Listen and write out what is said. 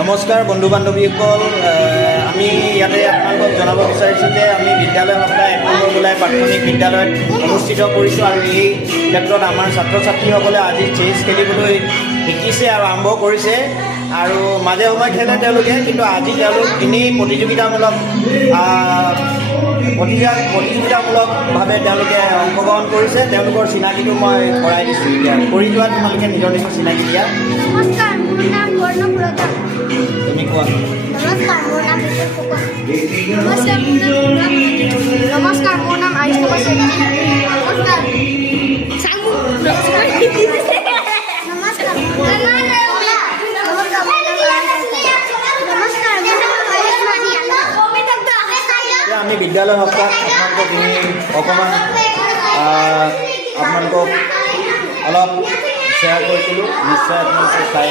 নমস্কাৰ বন্ধু বান্ধৱীসকল, আমি ইয়াতে আপোনালোকক জনাব বিচাৰিছোঁ যে আমি বিদ্যালয় সপ্তাহ 1 নম্বৰ জুলাই প্ৰাথমিক বিদ্যালয়ত অনুষ্ঠিত কৰিছোঁ আৰু এই ক্ষেত্ৰত আমাৰ ছাত্ৰ ছাত্ৰীসকলে আজি চেছ খেলিবলৈ শিকিছে আৰু আৰম্ভ কৰিছে আৰু মাজে সময়ে খেলে তেওঁলোকে, কিন্তু আজি তেওঁলোক এনেই প্ৰতিযোগিতামূলকভাৱে তেওঁলোকে অংশগ্ৰহণ কৰিছে। তেওঁলোকৰ চিনাকিটো মই কৰাই দিছোঁ। এতিয়া কৰি যোৱা তোমালোকে নিজৰ নিজৰ চিনাকি দিয়া। নমস্কাৰ, মোৰ নাম বৰ্ণপুৰতা। তুমি কোৱা। নমস্কাৰ, মোৰ নাম নমস্কাৰ, মোৰ নাম আইষ্ণৱা চেত্ৰী। নমস্কাৰ আমি বিদ্যালয় সপ্তাহত আপোনালোকক অলপ শ্বেয়াৰ কৰিছিলোঁ। নিশ্চয় আপোনালোকে চাই